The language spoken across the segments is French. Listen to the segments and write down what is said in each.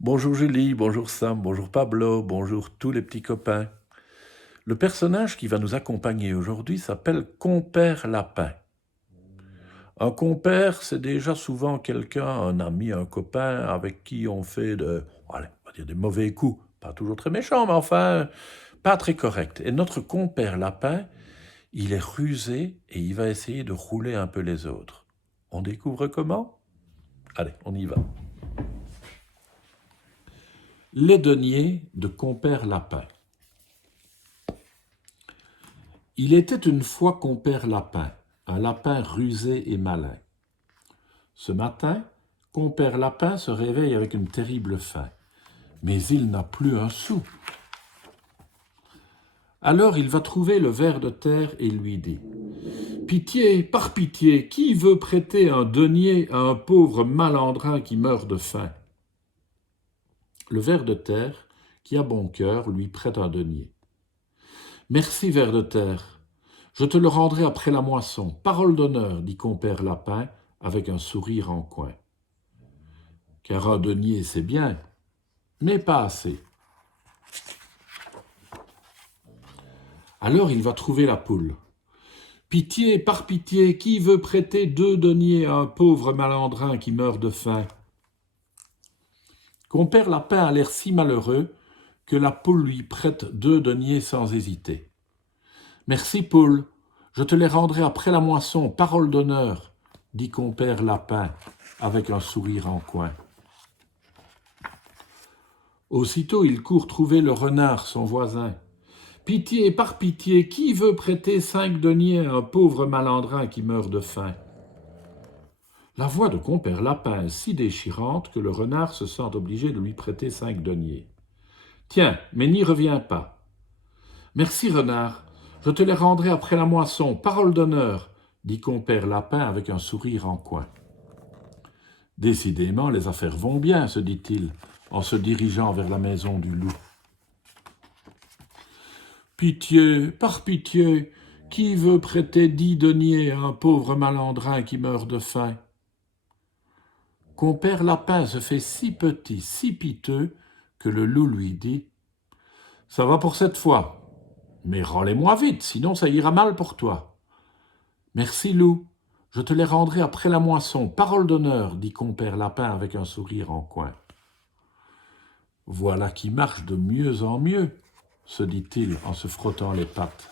Bonjour Julie, bonjour Sam, bonjour Pablo, bonjour tous les petits copains. Le personnage qui va nous accompagner aujourd'hui s'appelle Compère Lapin. Un compère, c'est déjà souvent quelqu'un, un ami, un copain avec qui on fait allez, on va dire des mauvais coups. Pas toujours très méchants, mais enfin, pas très corrects. Et notre compère Lapin, il est rusé et il va essayer de rouler un peu les autres. On découvre comment? Allez, on y va. Les deniers de Compère Lapin. Il était une fois Compère Lapin, un lapin rusé et malin. Ce matin, Compère Lapin se réveille avec une terrible faim, mais il n'a plus un sou. Alors il va trouver le ver de terre et lui dit « Pitié, par pitié, qui veut prêter un denier à un pauvre malandrin qui meurt de faim ?» Le ver de terre, qui a bon cœur, lui prête un denier. « Merci, ver de terre, je te le rendrai après la moisson, parole d'honneur, dit Compère Lapin, avec un sourire en coin. Car un denier, c'est bien, mais pas assez. Alors il va trouver la poule. Pitié, par pitié, qui veut prêter 2 deniers à un pauvre malandrin qui meurt de faim? Compère Lapin a l'air si malheureux que la poule lui prête 2 deniers sans hésiter. Merci, poule, je te les rendrai après la moisson, parole d'honneur, dit Compère Lapin avec un sourire en coin. Aussitôt il court trouver le renard, son voisin. Pitié, par pitié, qui veut prêter 5 deniers à un pauvre malandrin qui meurt de faim? La voix de Compère Lapin est si déchirante que le renard se sent obligé de lui prêter 5 deniers. Tiens, mais n'y reviens pas. Merci, renard, je te les rendrai après la moisson, parole d'honneur, dit Compère Lapin avec un sourire en coin. Décidément, les affaires vont bien, se dit-il, en se dirigeant vers la maison du loup. Pitié, par pitié, qui veut prêter 10 deniers à un pauvre malandrin qui meurt de faim? Compère Lapin se fait si petit, si piteux, que le loup lui dit « Ça va pour cette fois, mais rends-les-moi vite, sinon ça ira mal pour toi. »« Merci, loup, je te les rendrai après la moisson, parole d'honneur, dit Compère Lapin avec un sourire en coin. »« Voilà qui marche de mieux en mieux, se dit-il en se frottant les pattes.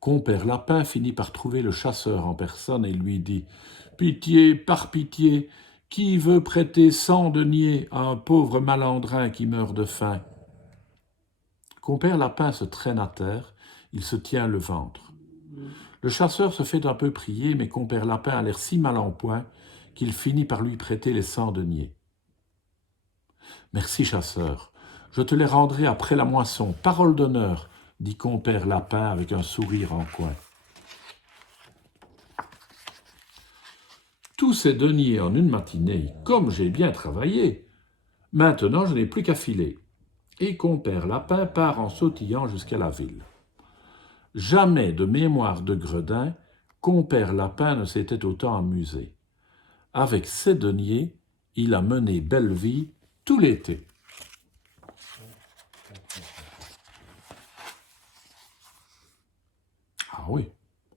Compère Lapin finit par trouver le chasseur en personne et lui dit « Pitié, par pitié, qui veut prêter 100 deniers à un pauvre malandrin qui meurt de faim ?» Compère Lapin se traîne à terre, il se tient le ventre. Le chasseur se fait un peu prier, mais Compère Lapin a l'air si mal en point qu'il finit par lui prêter les 100 deniers. « Merci, chasseur, je te les rendrai après la moisson, parole d'honneur, dit Compère Lapin avec un sourire en coin. Tous ces deniers en une matinée, comme j'ai bien travaillé. Maintenant, je n'ai plus qu'à filer. Et Compère Lapin part en sautillant jusqu'à la ville. Jamais de mémoire de gredin, Compère Lapin ne s'était autant amusé. Avec ses deniers, il a mené belle vie tout l'été. Ah oui,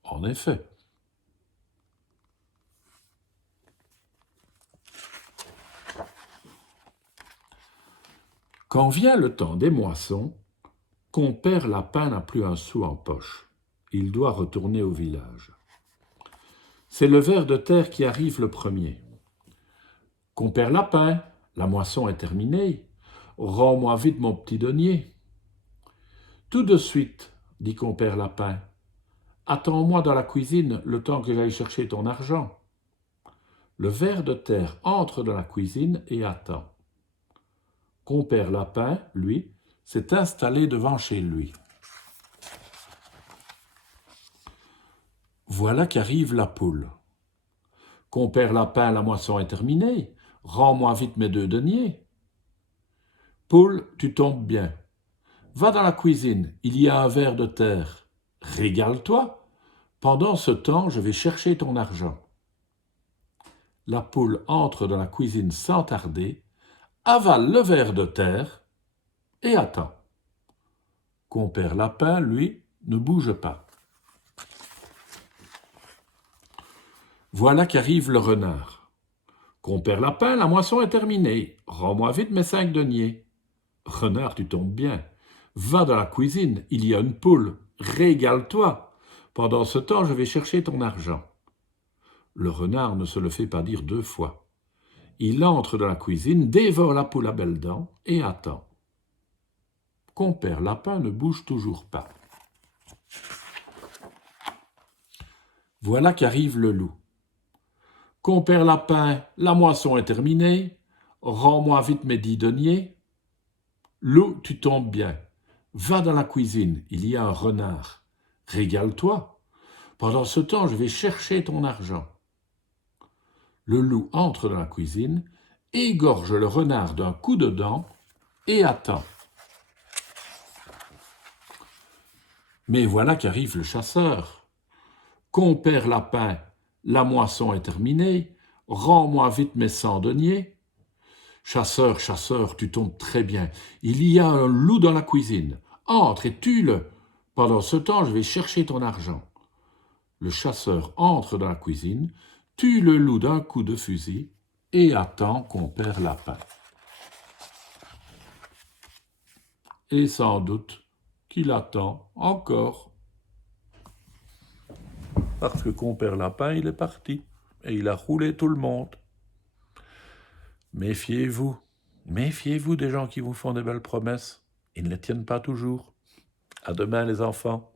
en effet. Quand vient le temps des moissons, Compère Lapin n'a plus un sou en poche. Il doit retourner au village. C'est le ver de terre qui arrive le premier. « Compère Lapin, la moisson est terminée. Rends-moi vite mon petit denier. »« Tout de suite, dit Compère Lapin. Attends-moi dans la cuisine le temps que j'aille chercher ton argent. » Le ver de terre entre dans la cuisine et attend. Compère Lapin, lui, s'est installé devant chez lui. Voilà qu'arrive la poule. « Compère Lapin, la moisson est terminée. Rends-moi vite mes 2 deniers. »« Poule, tu tombes bien. Va dans la cuisine, il y a un ver de terre. Régale-toi. Pendant ce temps, je vais chercher ton argent. » La poule entre dans la cuisine sans tarder, avale le ver de terre et attend. Compère Lapin, lui, ne bouge pas. Voilà qu'arrive le renard. Compère Lapin, la moisson est terminée. Rends-moi vite mes 5 deniers. Renard, tu tombes bien. Va dans la cuisine, il y a une poule. Régale-toi. Pendant ce temps, je vais chercher ton argent. Le renard ne se le fait pas dire 2 fois. Il entre dans la cuisine, dévore la poule à belles dents et attend. Compère Lapin ne bouge toujours pas. Voilà qu'arrive le loup. Compère Lapin, la moisson est terminée. Rends-moi vite mes 10 deniers. Loup, tu tombes bien. Va dans la cuisine, il y a un renard. Régale-toi. Pendant ce temps, je vais chercher ton argent. Le loup entre dans la cuisine, égorge le renard d'un coup de dent et attend. Mais voilà qu'arrive le chasseur. Compère Lapin, la moisson est terminée, rends-moi vite mes 100 deniers. Chasseur, chasseur, tu tombes très bien. Il y a un loup dans la cuisine. Entre et tue-le. Pendant ce temps, je vais chercher ton argent. Le chasseur entre dans la cuisine, tue le loup d'un coup de fusil et attend Compère Lapin. Et sans doute qu'il attend encore. Parce que Compère Lapin, il est parti et il a roulé tout le monde. Méfiez-vous, méfiez-vous des gens qui vous font des belles promesses. Ils ne les tiennent pas toujours. À demain les enfants.